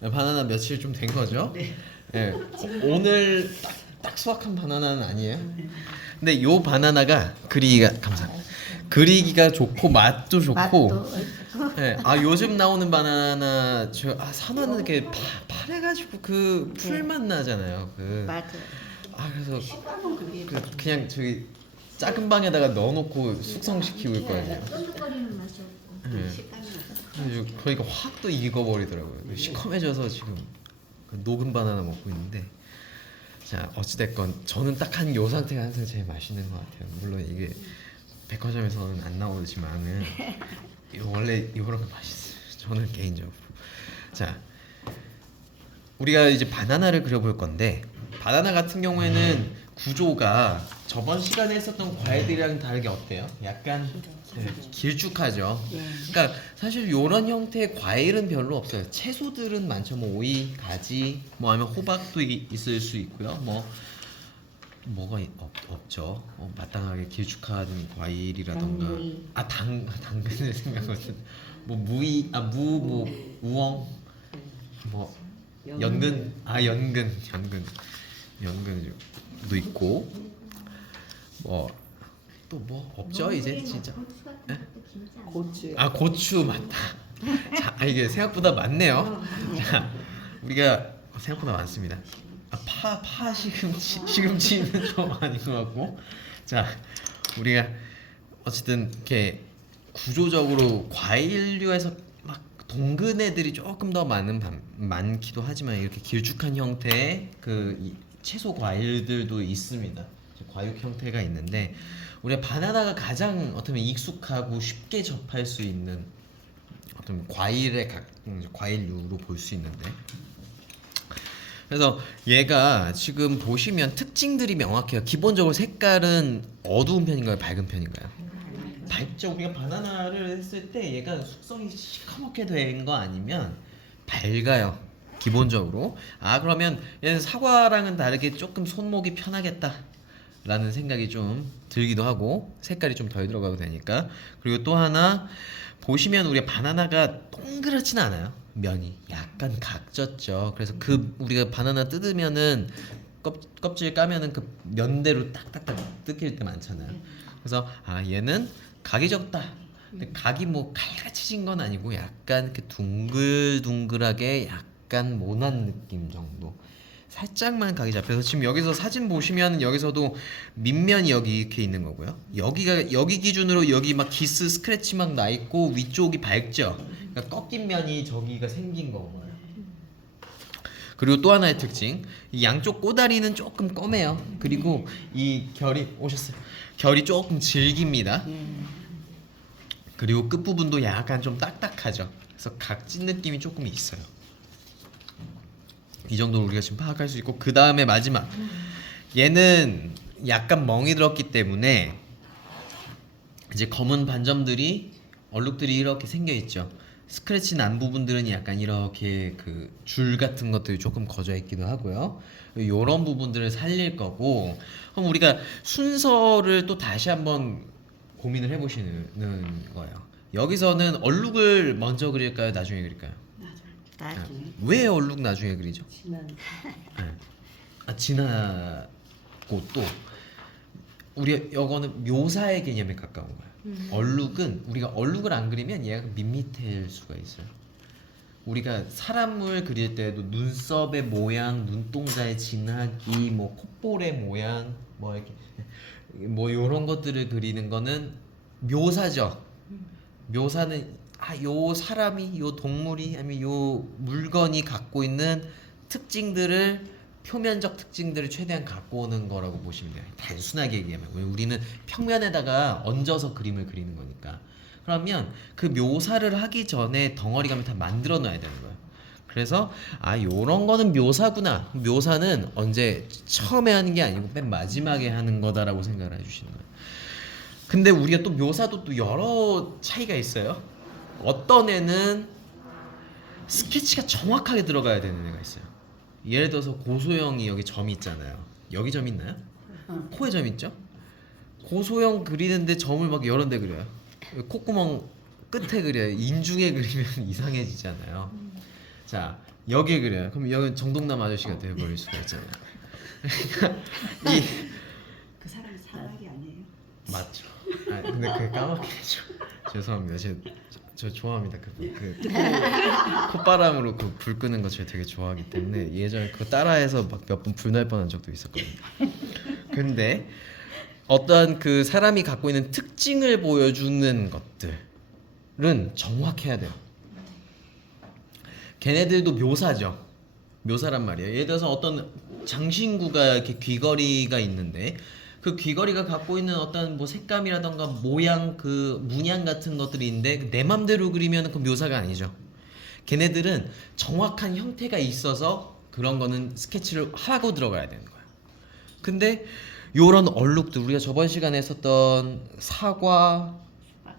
바나나 며칠 좀 된 거죠? 네. 예. 오늘 딱 수확한 바나나는 아니에요. 근데 요 바나나가 그리기가 감사합니다. 그리기가 좋고 맛도 좋고. 맛도 예. 아 요즘 나오는 바나나 사면은 이렇게 파래가지고 그 풀맛 나잖아요. 맞아. 그래서 식감은 그게 그냥 저기 작은 방에다가 넣어놓고 숙성시키고 있거든요. 쫀득거리는 맛이 없고. 예. 식감이 나서. 그래서 그러니까 확 또 익어버리더라고요. 시커매져서 지금 녹은 바나나 먹고 있는데, 자 어찌됐건 저는 딱 한 요 상태가 항상 제일 맛있는 것 같아요. 물론 이게 백화점에서는 안 나오지만은 원래 이런 거 맛있어요. 저는 개인적으로. 자 우리가 이제 바나나를 그려볼 건데, 바나나 같은 경우에는 구조가 저번 시간에 했었던 과일들이랑 다르게 어때요? 약간 길쭉하죠. 예. 그러니까 사실 이런 형태의 과일은 별로 없어요. 채소들은 많죠. 뭐 오이, 가지, 뭐 아니면 호박도 있을 수 있고요. 뭐가 없죠. 마땅하게 길쭉한 과일이라던가. 당무이. 당근을 생각하면 뭐 뭐 우엉, 뭐 연근도 있고, 뭐 또 뭐 없죠 이제 진짜. 고추 같은 예? 것도 김치 안 고추. 고추 맞다. 자, 이게 생각보다 많네요. 자, 우리가 생각보다 많습니다. 파 시금치는 좀 아닌 것 같고. 자, 우리가 어쨌든 이렇게 구조적으로 과일류에서 막 동근 애들이 조금 더 많기도 하지만, 이렇게 길쭉한 형태의 이 채소 과일들도 있습니다. 과육 형태가 있는데, 우리가 바나나가 가장 어떻게 익숙하고 쉽게 접할 수 있는 어떤 과일류로 볼 수 있는데, 그래서 얘가 지금 보시면 특징들이 명확해요. 기본적으로 색깔은 어두운 편인가요, 밝은 편인가요? 밝죠. 우리가 바나나를 했을 때 얘가 숙성이 시커멓게 된 거 아니면 밝아요. 기본적으로. 그러면 얘는 사과랑은 다르게 조금 손목이 편하겠다 라는 생각이 좀 들기도 하고, 색깔이 좀 덜 들어가도 되니까. 그리고 또 하나 보시면 우리가 바나나가 동그랗진 않아요. 면이 약간 각졌죠. 그래서 우리가 바나나 뜯으면은 껍질 까면은 그 면대로 딱딱딱 뜯길 때 많잖아요. 그래서 얘는 각이 적다. 근데 각이 뭐 칼같이 진 건 아니고 약간 이렇게 둥글둥글하게 약간 모난 느낌 정도. 살짝만 각이 잡혀서, 지금 여기서 사진 보시면 여기서도 밑면이 여기 이렇게 있는 거고요. 여기 기준으로 여기 막 기스 스크래치 막 나 있고 위쪽이 밝죠. 그러니까 꺾인 면이 저기가 생긴 거고요. 그리고 또 하나의 특징, 이 양쪽 꼬다리는 조금 검해요. 그리고 이 결이 조금 질깁니다. 그리고 끝부분도 약간 좀 딱딱하죠. 그래서 각진 느낌이 조금 있어요. 이 정도로 우리가 지금 파악할 수 있고, 그 다음에 마지막, 얘는 약간 멍이 들었기 때문에 이제 검은 반점들이, 얼룩들이 이렇게 생겨 있죠. 스크래치 난 부분들은 약간 이렇게 그 줄 같은 것들이 조금 거져 있기도 하고요. 이런 부분들을 살릴 거고, 그럼 우리가 순서를 또 다시 한번 고민을 해보시는 거예요. 여기서는 얼룩을 먼저 그릴까요, 나중에 그릴까요? 나중에. 왜 얼룩 나중에 그리죠? 지난. 지나고, 또 우리 이거는 묘사의 개념에 가까운 거야. 얼룩은 우리가 얼룩을 안 그리면 얘가 밋밋해질 수가 있어요. 우리가 사람을 그릴 때도 눈썹의 모양, 눈동자의 진하기, 뭐 콧볼의 모양, 뭐 이렇게 뭐 이런 것들을 그리는 거는 묘사죠. 묘사는 요 사람이, 요 동물이, 아니면 요 물건이 갖고 있는 특징들을, 표면적 특징들을 최대한 갖고 오는 거라고 보시면 돼요. 단순하게 얘기하면. 우리는 평면에다가 얹어서 그림을 그리는 거니까. 그러면 그 묘사를 하기 전에 덩어리감을 다 만들어 놔야 되는 거예요. 그래서 요런 거는 묘사구나. 묘사는 언제 처음에 하는 게 아니고 맨 마지막에 하는 거다라고 생각을 해주시는 거예요. 근데 우리가 또 묘사도 또 여러 차이가 있어요. 어떤 애는 스케치가 정확하게 들어가야 되는 애가 있어요. 예를 들어서 고소영이 여기 점이 있잖아요. 여기 점 있나요? 코에 점 있죠? 고소영 그리는데 점을 막 여러 데 그려요. 콧구멍 끝에 그려요. 인중에 그리면 이상해지잖아요. 자, 여기 그래요. 그럼 여기 정동남 아저씨가 돼버릴 수가 있잖아요. 그러니까 이 그 사람이 사각이 아니에요. 맞죠. 아 근데 그게 까맣게죠. 죄송합니다. 저 좋아합니다. 그 콧바람으로 그 불 끄는 거 제가 되게 좋아하기 때문에 예전에 그거 따라해서 막 몇 번 불 날 뻔한 적도 있었거든요. 근데 어떤 그 사람이 갖고 있는 특징을 보여주는 것들은 정확해야 돼요. 걔네들도 묘사죠. 묘사란 말이에요. 예를 들어서 어떤 장신구가 이렇게 귀걸이가 있는데 그 귀걸이가 갖고 있는 어떤 뭐 색감이라던가 모양 그 문양 같은 것들이 있는데 내 맘대로 그리면 그 묘사가 아니죠. 걔네들은 정확한 형태가 있어서 그런 거는 스케치를 하고 들어가야 되는 거야. 근데 요런 얼룩들 우리가 저번 시간에 했었던 사과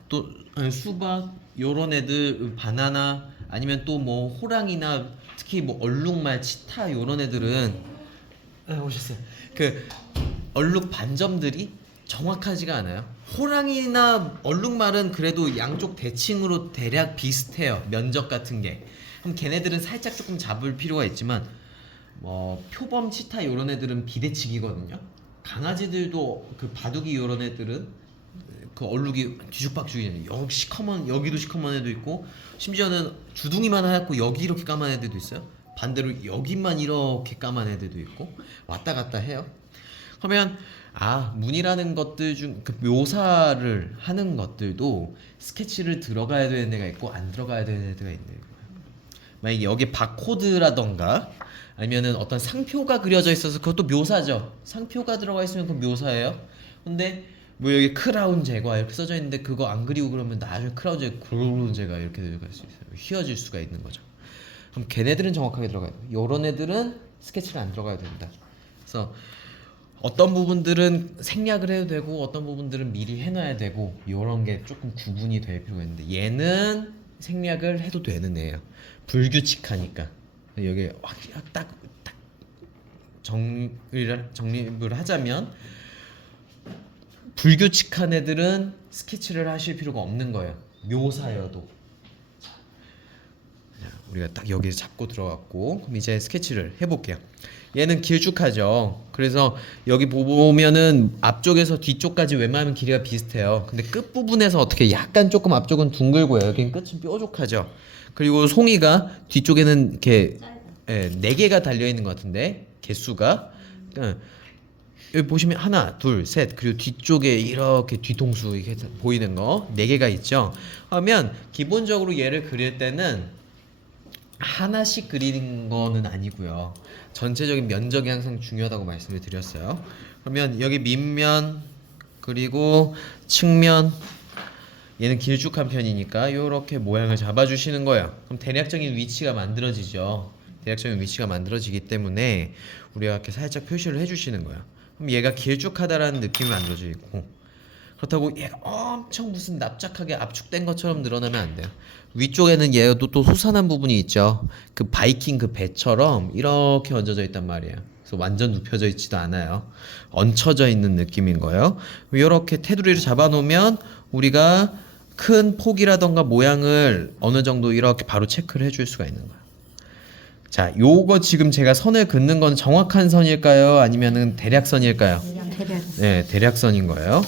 또 아니, 수박 요런 애들 바나나 아니면 또 뭐 호랑이나 특히 뭐 얼룩말 치타 요런 애들은 오셨어요. 그 얼룩 반점들이 정확하지가 않아요. 호랑이나 얼룩말은 그래도 양쪽 대칭으로 대략 비슷해요. 면적 같은 게. 그럼 걔네들은 살짝 조금 잡을 필요가 있지만 뭐 표범 치타 요런 애들은 비대칭이거든요. 강아지들도 그 바둑이 요런 애들은 그 얼룩이 뒤죽박죽이잖아요. 여기도 시커먼 애도 있고 심지어는 주둥이만 하얗고 여기 이렇게 까만 애들도 있어요. 반대로 여기만 이렇게 까만 애들도 있고 왔다 갔다 해요. 그러면 문이라는 것들 중 그 묘사를 하는 것들도 스케치를 들어가야 되는 애가 있고 안 들어가야 되는 애가 있는 거예요. 만약에 여기 바코드라던가 아니면은 어떤 상표가 그려져 있어서 그것도 묘사죠. 상표가 들어가 있으면 그건 묘사예요. 근데 뭐 여기 크라운 제과 이렇게 써져 있는데 그거 안 그리고 그러면 나중에 크라운 제과 이렇게 들어갈 수 있어요. 휘어질 수가 있는 거죠. 그럼 걔네들은 정확하게 들어가야 돼요. 요런 애들은 스케치가 안 들어가야 된다. 그래서 어떤 부분들은 생략을 해도 되고 어떤 부분들은 미리 해놔야 되고 요런 게 조금 구분이 될 필요가 있는데 얘는 생략을 해도 되는 애예요. 불규칙하니까 여기 딱 정립을 하자면 불규칙한 애들은 스케치를 하실 필요가 없는 거예요. 묘사여도. 우리가 딱 여기 잡고 들어갔고 그럼 이제 스케치를 해볼게요. 얘는 길쭉하죠. 그래서 여기 보면은 앞쪽에서 뒤쪽까지 웬만하면 길이가 비슷해요. 근데 끝부분에서 어떻게 약간 조금 앞쪽은 둥글고요. 여기는 끝은 뾰족하죠. 그리고 송이가 뒤쪽에는 이렇게 4개가 달려있는 것 같은데 개수가 여기 보시면 하나, 둘, 셋 그리고 뒤쪽에 이렇게 뒤통수 이렇게 보이는 거 4개가 있죠. 그러면 기본적으로 얘를 그릴 때는 하나씩 그리는 거는 아니고요. 전체적인 면적이 항상 중요하다고 말씀을 드렸어요. 그러면 여기 밑면 그리고 측면 얘는 길쭉한 편이니까 이렇게 모양을 잡아주시는 거예요. 그럼 대략적인 위치가 만들어지죠. 대략적인 위치가 만들어지기 때문에 우리가 이렇게 살짝 표시를 해주시는 거예요. 그럼 얘가 길쭉하다라는 느낌이 만들어져 있고 그렇다고 얘가 엄청 무슨 납작하게 압축된 것처럼 늘어나면 안 돼요. 위쪽에는 얘도 또 솟아난 부분이 있죠. 그 바이킹 그 배처럼 이렇게 얹어져 있단 말이에요. 그래서 완전 눕혀져 있지도 않아요. 얹혀져 있는 느낌인 거예요. 이렇게 테두리를 잡아놓으면 우리가 큰 폭이라던가 모양을 어느 정도 이렇게 바로 체크를 해줄 수가 있는 거예요. 자, 요거 지금 제가 선을 긋는 건 정확한 선일까요? 아니면은 대략선일까요? 네, 대략선인 거예요.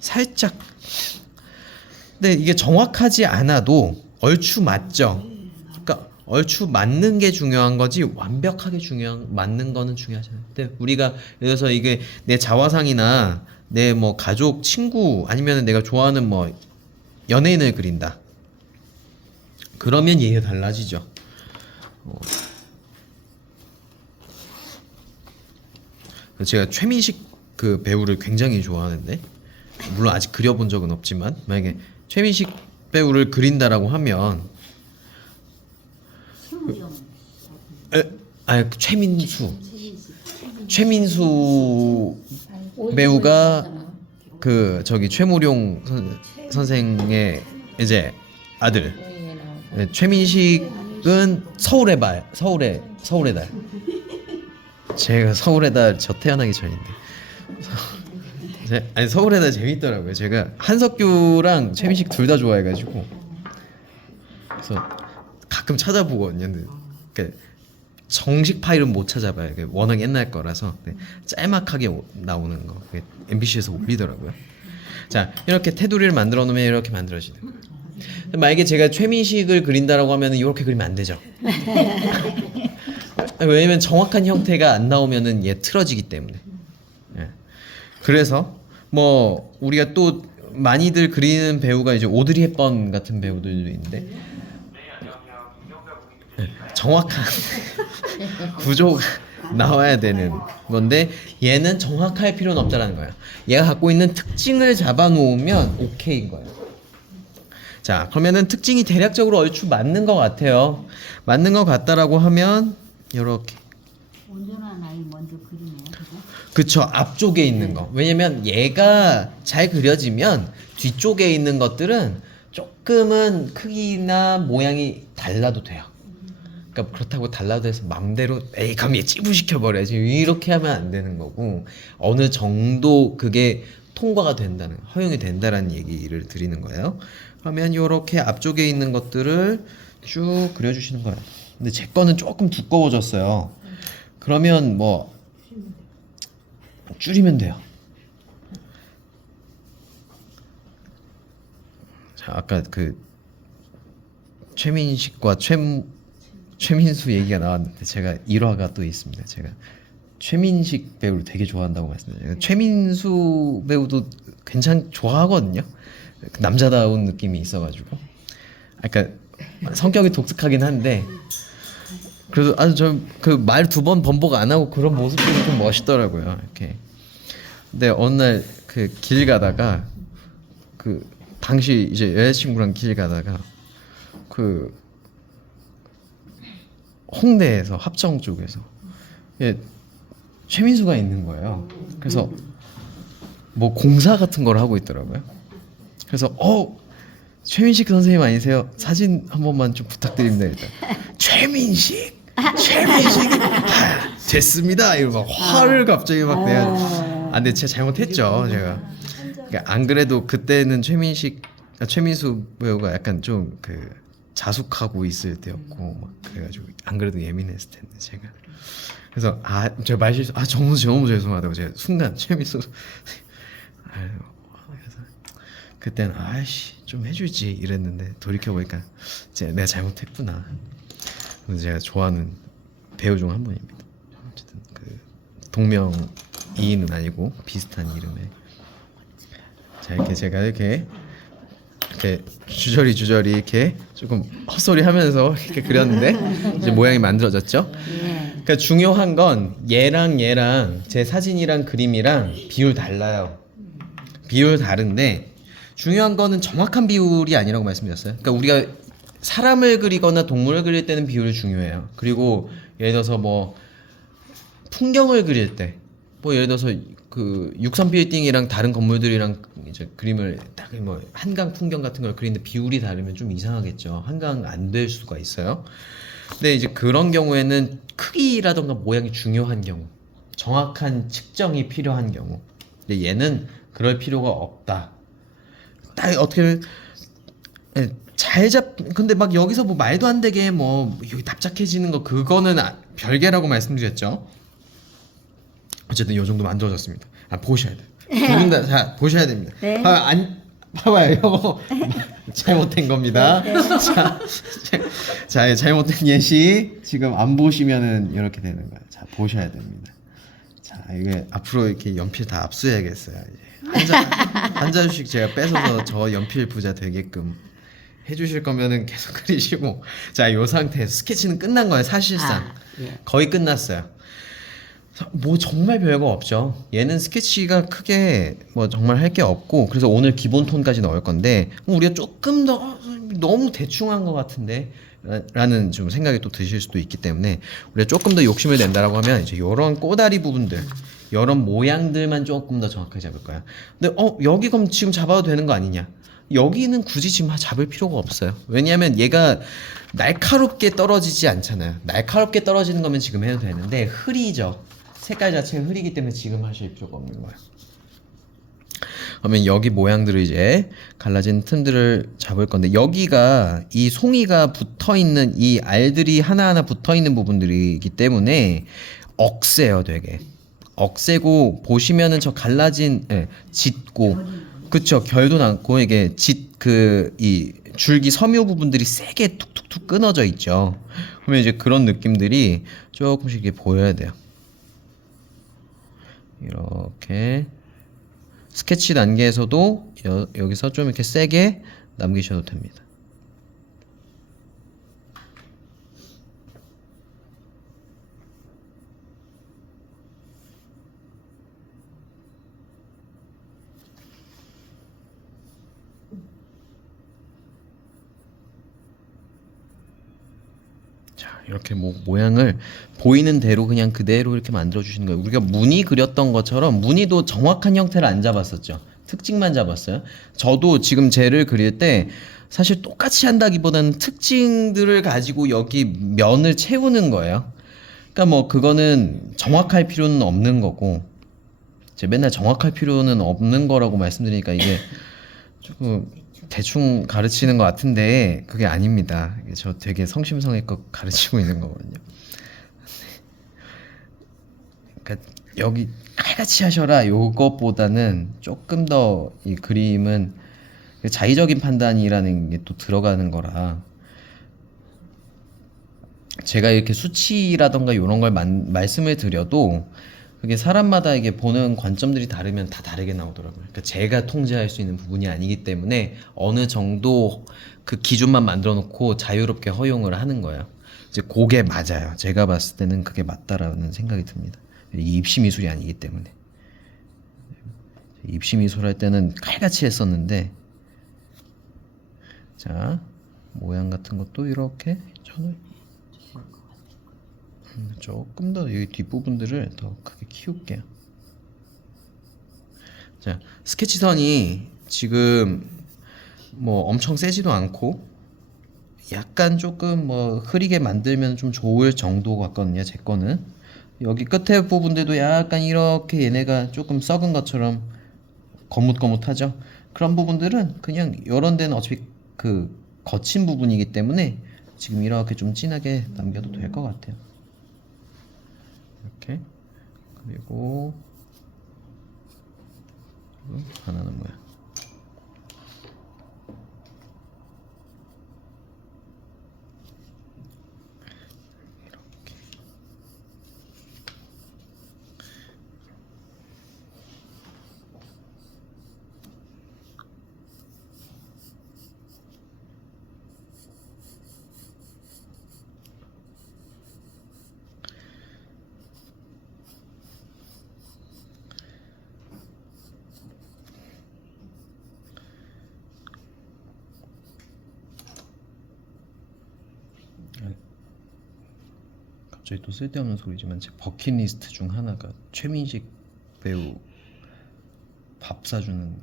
살짝. 근데 이게 정확하지 않아도 얼추 맞죠. 그러니까 얼추 맞는 게 중요한 거지 완벽하게 맞는 거는 중요하지 않아요. 근데 우리가 예를 들어서 이게 내 자화상이나 내 뭐 가족, 친구 아니면 내가 좋아하는 뭐 연예인을 그린다. 그러면 얘가 달라지죠. 제가 최민식 그 배우를 굉장히 좋아하는데 물론 아직 그려본 적은 없지만 만약에 최민식 배우를 그린다라고 하면 최민수 배우가 그 저기 최무룡 선생의 이제 아들. 네, 최민식은 서울의 달. 제가 서울의 달 저 태어나기 전인데. 아니 서울의 달 재밌더라고요. 제가 한석규랑 최민식 둘 다 좋아해가지고 그래서 가끔 찾아보거든요. 근데 그러니까 정식 파일은 못 찾아봐요. 워낙 옛날 거라서 짤막하게 나오는 거 MBC에서 올리더라고요. 자, 이렇게 테두리를 만들어 놓으면 이렇게 만들어지는 거예요. 만약에 제가 최민식을 그린다라고 하면 이렇게 그리면 안 되죠. 왜냐면 정확한 형태가 안 나오면은 얘 틀어지기 때문에. 예. 그래서 뭐 우리가 또 많이들 그리는 배우가 이제 오드리 헵번 같은 배우들도 있는데 정확한 구조가 나와야 되는 건데 얘는 정확할 필요는 없다라는 거야. 얘가 갖고 있는 특징을 잡아놓으면 오케이인 거예요. 자, 그러면은 특징이 대략적으로 얼추 맞는 것 같아요. 맞는 것 같다라고 하면 이렇게 온전한 아이 먼저 그리네요. 그죠? 그쵸, 앞쪽에 있는 거. 왜냐면 얘가 잘 그려지면 뒤쪽에 있는 것들은 조금은 크기나 모양이 달라도 돼요. 그러니까 그렇다고 달라도 해서 맘대로 에이 그럼 얘 찌부시켜버려야지 이렇게 하면 안 되는 거고, 어느 정도 그게 통과가 된다는, 허용이 된다라는 얘기를 드리는 거예요. 그러면 이렇게 앞쪽에 있는 것들을 쭉 그려주시는 거예요. 근데 제 거는 조금 두꺼워졌어요. 그러면 뭐 줄이면 돼요. 자, 아까 그 최민식과 최민수 얘기가 나왔는데 제가 일화가 또 있습니다. 제가 최민식 배우를 되게 좋아한다고 말씀드렸어요. 최민수 배우도 좋아하거든요. 남자다운 느낌이 있어가지고. 그러니까 성격이 독특하긴 한데 그래도 아주 그 말 두 번 번복 안 하고 그런 모습들이 좀 멋있더라고요. 이렇게. 근데 어느 날 그 길 가다가 그 당시 이제 여자친구랑 길 가다가 그 홍대에서 합정 쪽에서 최민수가 있는 거예요. 그래서 뭐 공사 같은 걸 하고 있더라고요. 그래서 최민식 선생님 아니세요? 사진 한 번만 좀 부탁드립니다. 일단 최민식 됐습니다. 이러고 화를 갑자기 막 내가 근데 제가 잘못했죠. 제가 그러니까 안 그래도 그때는 최민수 배우가 약간 좀 그 자숙하고 있을 때였고 막 그래가지고 안 그래도 예민했을 텐데 제가 그래서 제가 말실수 너무 죄송하다고 제가 순간 최민수 그래서 그때는 좀 해주지 이랬는데 돌이켜보니까 내가 잘못했구나. 그래서 제가 좋아하는 배우 중 한 분입니다. 어쨌든 그 동명이인은 아니고 비슷한 이름의. 자, 이렇게 제가 이렇게 주저리 이렇게 조금 헛소리하면서 이렇게 그렸는데 이제 모양이 만들어졌죠. 그러니까 중요한 건 얘랑 제 사진이랑 그림이랑 비율 달라요. 비율 다른데 중요한 거는 정확한 비율이 아니라고 말씀드렸어요. 그러니까 우리가 사람을 그리거나 동물을 그릴 때는 비율이 중요해요. 그리고 예를 들어서 뭐 풍경을 그릴 때, 뭐 예를 들어서 그 63 빌딩이랑 다른 건물들이랑 이제 그림을 딱 뭐 한강 풍경 같은 걸 그리는데 비율이 다르면 좀 이상하겠죠. 한강 안 될 수가 있어요. 근데 이제 그런 경우에는 크기라던가 모양이 중요한 경우, 정확한 측정이 필요한 경우. 근데 얘는 그럴 필요가 없다. 딱 어떻게 근데 막 여기서 뭐 말도 안 되게 뭐 여기 납작해지는 거 그거는 별개라고 말씀드렸죠. 어쨌든 이 정도 만들어졌습니다. 보셔야 돼요. 두분다 자 보셔야 됩니다. 네. 봐봐요. 이거 잘못된 겁니다. 자, 잘못된 예시 지금 안 보시면은 이렇게 되는 거예요. 자, 보셔야 됩니다. 자, 이게 앞으로 이렇게 연필 다 압수해야겠어요. 이제 한 자씩 제가 뺏어서 저 연필 부자 되게끔 해주실 거면은 계속 그리시고. 자, 요 상태에서 스케치는 끝난 거예요. 사실상 거의 끝났어요. 뭐 정말 별거 없죠. 얘는 스케치가 크게 뭐 정말 할 게 없고, 그래서 오늘 기본 톤까지 넣을 건데 우리가 조금 더 너무 대충한 것 같은데 라는 좀 생각이 또 드실 수도 있기 때문에 우리가 조금 더 욕심을 낸다라고 하면 이제 이런 꼬다리 부분들, 이런 모양들만 조금 더 정확하게 잡을 거야. 근데 여기 그럼 지금 잡아도 되는 거 아니냐? 여기는 굳이 지금 잡을 필요가 없어요. 왜냐하면 얘가 날카롭게 떨어지지 않잖아요. 날카롭게 떨어지는 거면 지금 해도 되는데 흐리죠. 색깔 자체가 흐리기 때문에 지금 하실 필요가 없는 거예요. 그러면 여기 모양들을 이제 갈라진 틈들을 잡을 건데 여기가 이 송이가 붙어 있는 이 알들이 하나하나 붙어 있는 부분들이기 때문에 억세요, 되게. 억세고 보시면은 저 갈라진 짙고 그쵸 결도 남고 이게 이 줄기 섬유 부분들이 세게 툭툭툭 끊어져 있죠. 그러면 이제 그런 느낌들이 조금씩 이렇게 보여야 돼요. 이렇게 스케치 단계에서도 여기서 좀 이렇게 세게 남기셔도 됩니다. 자, 이렇게 모양을 보이는 대로 그냥 그대로 이렇게 만들어 주시는 거예요. 우리가 무늬 그렸던 것처럼 무늬도 정확한 형태를 안 잡았었죠. 특징만 잡았어요. 저도 지금 쟤를 그릴 때 사실 똑같이 한다기보다는 특징들을 가지고 여기 면을 채우는 거예요. 그러니까 뭐 그거는 정확할 필요는 없는 거고 제가 맨날 정확할 필요는 없는 거라고 말씀드리니까 이게 조금 대충 가르치는 것 같은데 그게 아닙니다. 저 되게 성심성의껏 가르치고 있는 거거든요. 그러니까 여기 칼같이 하셔라 요것보다는 조금 더 이 그림은 자의적인 판단이라는 게 또 들어가는 거라 제가 이렇게 수치라던가 이런 걸 말씀을 드려도 그게 사람마다 이게 보는 관점들이 다르면 다 다르게 나오더라고요. 그러니까 제가 통제할 수 있는 부분이 아니기 때문에 어느 정도 그 기준만 만들어 놓고 자유롭게 허용을 하는 거예요. 이제 그게 맞아요. 제가 봤을 때는 그게 맞다라는 생각이 듭니다. 입시 미술이 아니기 때문에. 입시 미술 할 때는 칼같이 했었는데 자 모양 같은 것도 이렇게 저는 조금 더 이 뒷부분들을 더 크게 키울게요. 자, 스케치선이 지금 뭐 엄청 세지도 않고 약간 조금 뭐 흐리게 만들면 좀 좋을 정도 같거든요. 제 거는 여기 끝에 부분들도 약간 이렇게 얘네가 조금 썩은 것처럼 거뭇거뭇하죠. 그런 부분들은 그냥 이런 데는 어차피 그 거친 부분이기 때문에 지금 이렇게 좀 진하게 남겨도 될 것 같아요. 이렇게 그리고 하나는 뭐야? 이렇게 갑자기 또 쓸데없는 소리지만 제 버킷리스트 중 하나가 최민식 배우 밥 사주는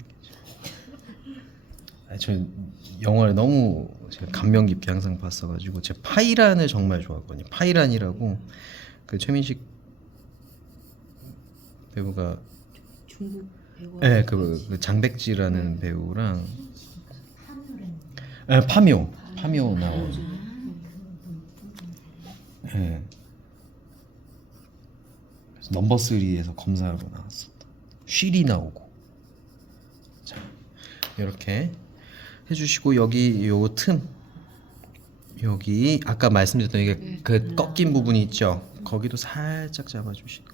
저 영화를 너무 제가 감명 깊게 항상 봤어가지고 제 파이란을 정말 좋아하거든요. 파이란이라고 그 최민식 배우가 중국 배우. 네, 그 장백지라는 배우랑 네, 파묘 나오죠. 네. 넘버 3에서 검사하러 나왔었다. 쉔이 나오고. 자, 이렇게 해주시고 여기 요 틈 여기 아까 말씀드렸던 이게 그 꺾인 부분이 있죠. 거기도 살짝 잡아주시고.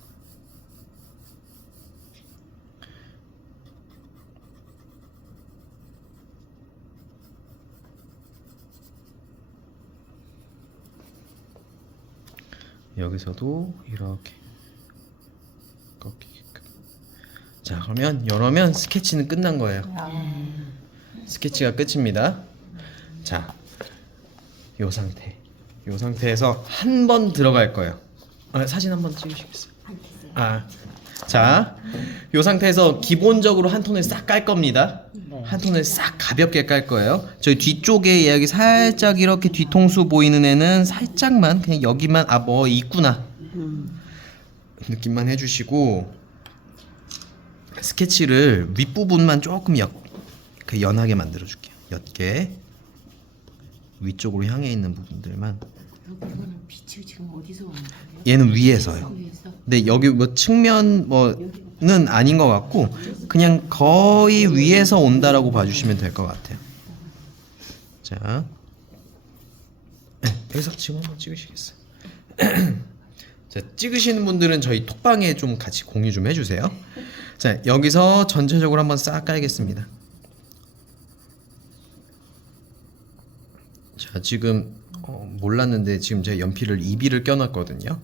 여기서도 이렇게 꺾이게끔. 자, 그러면 이러면 스케치는 끝난 거예요. 스케치가 끝입니다. 자, 요 상태에서 한 번 들어갈 거예요. 사진 한번 찍으시겠어요? 자, 요 상태에서 기본적으로 한 톤을 싹 깔 겁니다. 한 톤을 싹 가볍게 깔 거예요. 저희 뒤쪽에 여기 살짝 이렇게 뒤통수 보이는 애는 살짝만 그냥 여기만 뭐 있구나 느낌만 해주시고 스케치를 윗부분만 조금 연하게 만들어 줄게요. 옅게 위쪽으로 향해 있는 부분들만. 여기서는 빛이 지금 어디서 오는 거예요? 얘는 위에서요. 위에서? 근데 여기 뭐 측면 뭐는 아닌 것 같고 그냥 거의 위에서 온다라고 봐주시면 될 것 같아요. 자, 네, 여기서 지금 한번 찍으시겠어요? 자, 찍으시는 분들은 저희 톡방에 좀 같이 공유 좀 해주세요. 자, 여기서 전체적으로 한번 싹 깔겠습니다. 자, 지금 몰랐는데 지금 제가 연필을 2B를 껴놨거든요.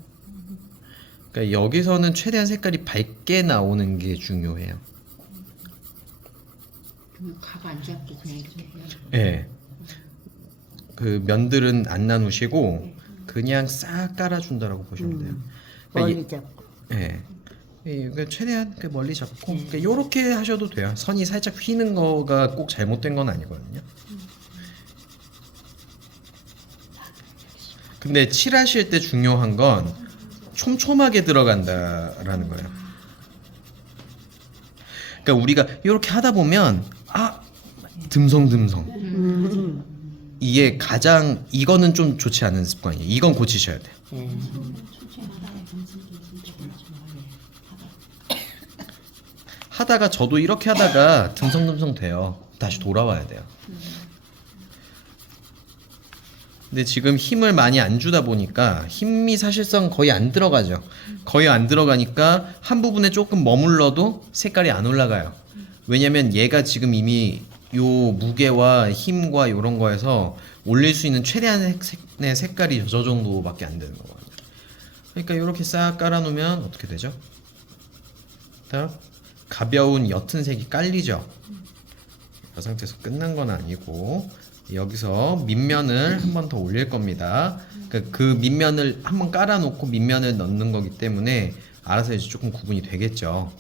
그러니까 여기서는 최대한 색깔이 밝게 나오는 게 중요해요. 그럼 각안 잡고 그냥 이렇게 해요? 예. 그 면들은 안 나누시고 그냥 싹 깔아준다라고 보시면 돼요. 그러니까 멀리 잡고. 예. 그 최대한 그 멀리 잡고 이렇게 하셔도 돼요. 선이 살짝 휘는 거가 꼭 잘못된 건 아니거든요. 근데 칠하실 때 중요한 건 촘촘하게 들어간다라는 거예요. 그러니까 우리가 이렇게 하다 보면 듬성듬성. 이게 이거는 좀 좋지 않은 습관이에요. 이건 고치셔야 돼요. 하다가 저도 이렇게 하다가 듬성듬성 돼요. 다시 돌아와야 돼요. 근데 지금 힘을 많이 안 주다 보니까 힘이 사실상 거의 안 들어가죠. 거의 안 들어가니까 한 부분에 조금 머물러도 색깔이 안 올라가요. 왜냐면 얘가 지금 이미 요 무게와 힘과 요런 거에서 올릴 수 있는 최대한의 색깔이 저 정도밖에 안 되는 거거든요. 그러니까 이렇게 싹 깔아놓으면 어떻게 되죠? 딱 가벼운 옅은 색이 깔리죠. 이 상태에서 끝난 건 아니고 여기서 밑면을 한 번 더 올릴 겁니다. 그 밑면을 한번 깔아놓고 밑면을 넣는 거기 때문에 알아서 이제 조금 구분이 되겠죠.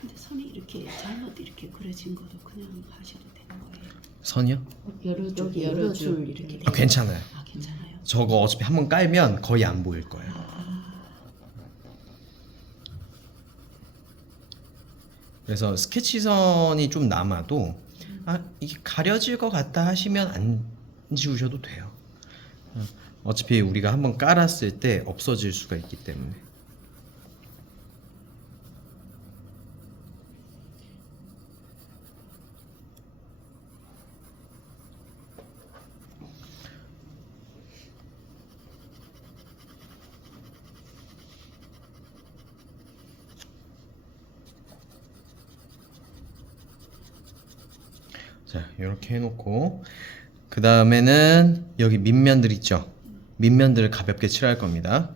근데 선이 이렇게 잘못 이렇게 그려진 것도 그냥 하셔도 되는 거예요? 선이요? 여러 줄 이렇게 돼. 괜찮아요. 괜찮아요? 저거 어차피 한번 깔면 거의 안 보일 거예요. 그래서 스케치선이 좀 남아도 이게 가려질 것 같다 하시면 안 지우셔도 돼요. 어차피 우리가 한번 깔았을 때 없어질 수가 있기 때문에. 자, 이렇게 해놓고 그 다음에는 여기 밑면들 있죠? 밑면들을 가볍게 칠할 겁니다.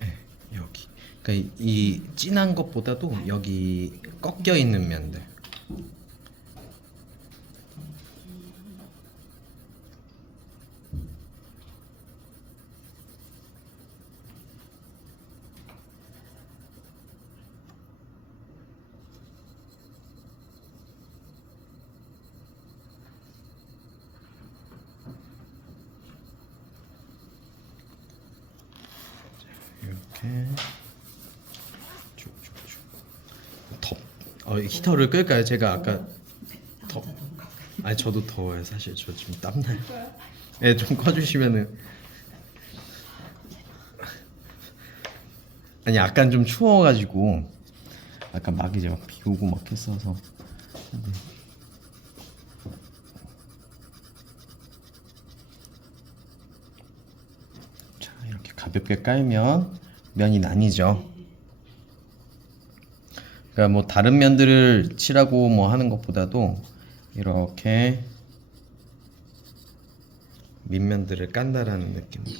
네, 여기. 그러니까 이 진한 것보다도 여기 꺾여 있는 면들. 이렇게 쭉쭉쭉. 히터를 끌까요? 제가 아까 아니 저도 더워요. 사실 저 지금 땀나요. 네, 좀 꺼주시면은. 아니 약간 좀 추워가지고 아까 막 이제 막 비 오고 막 했어서. 자, 이렇게 가볍게 깔면 면이 나뉘죠. 그러니까 뭐 다른 면들을 칠하고 뭐 하는 것보다도 이렇게 밑면들을 깐다라는 느낌으로.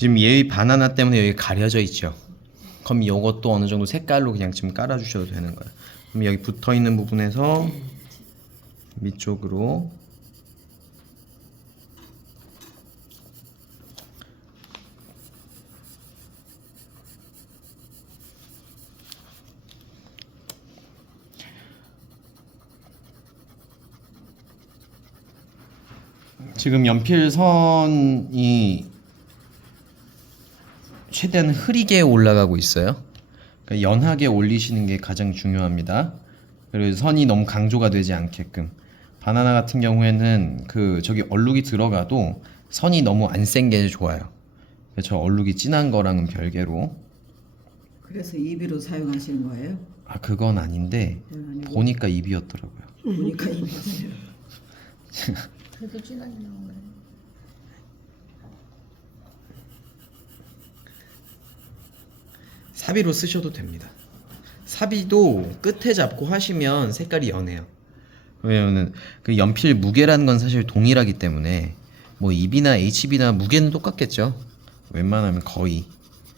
지금 얘 바나나 때문에 여기 가려져 있죠. 그럼 요것도 어느 정도 색깔로 그냥 지금 깔아주셔도 되는 거예요. 그럼 여기 붙어 있는 부분에서 밑쪽으로 지금 연필선이 최대한 흐리게 올라가고 있어요. 그러니까 연하게 올리시는 게 가장 중요합니다. 그리고 선이 너무 강조가 되지 않게끔. 바나나 같은 경우에는 그 저기 얼룩이 들어가도 선이 너무 안 센 게 좋아요. 저 얼룩이 진한 거랑은 별개로. 그래서 이비로 사용하시는 거예요? 아 그건 아닌데 그건 아니고. 보니까 입이었더라고요. 보니까 이비였어요. 그래도 진하게 나온 거예요. 사비로 쓰셔도 됩니다. 사비도 끝에 잡고 하시면 색깔이 연해요. 왜냐면은 그 연필 무게라는 건 사실 동일하기 때문에 뭐 EB나 HB나 무게는 똑같겠죠. 웬만하면 거의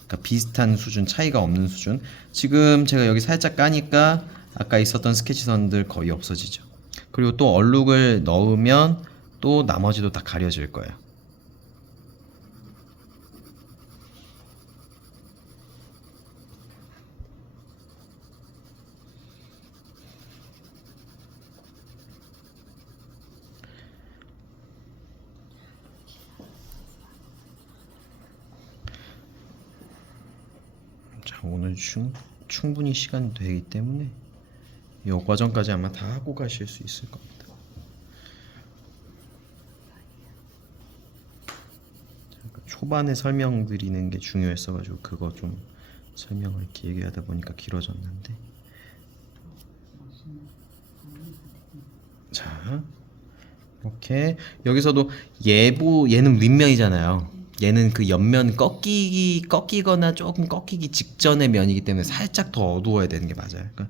그러니까 비슷한 수준, 차이가 없는 수준. 지금 제가 여기 살짝 까니까 아까 있었던 스케치선들 거의 없어지죠. 그리고 또 얼룩을 넣으면 또 나머지도 다 가려질 거예요. 자, 오늘 충분히 시간 되기 때문에 이 과정까지 아마 다 하고 가실 수 있을 겁니다. 초반에 설명드리는 게 중요했어가지고 그거 좀 설명을 길게 하다 보니까 길어졌는데. 자, 이렇게 여기서도 얘는 윗면이잖아요. 얘는 그 옆면 꺾이거나 조금 꺾이기 직전의 면이기 때문에 살짝 더 어두워야 되는 게 맞아요. 그러니까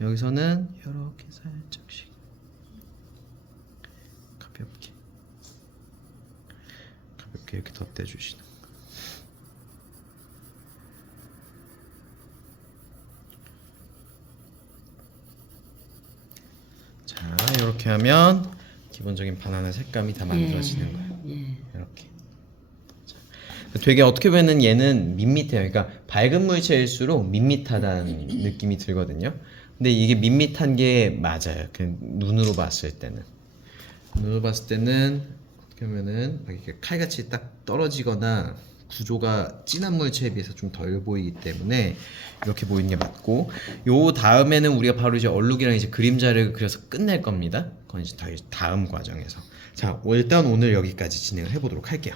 여기서는 이렇게 살짝씩 가볍게 이렇게 덧대주시는 거. 자, 이렇게 하면 기본적인 바나나 색감이 다 만들어지는 거예요. 이렇게. 자, 되게 어떻게 보면은 얘는 밋밋해요. 그러니까 밝은 물체일수록 밋밋하다는 느낌이 들거든요. 근데 이게 밋밋한 게 맞아요. 그 눈으로 봤을 때는 어떻게 보면은 막 이렇게 칼같이 딱 떨어지거나 구조가 진한 물체에 비해서 좀 덜 보이기 때문에 이렇게 보이는 게 맞고, 요 다음에는 우리가 바로 이제 얼룩이랑 이제 그림자를 그려서 끝낼 겁니다. 그건 이제 다음 과정에서. 자, 일단 오늘 여기까지 진행을 해보도록 할게요.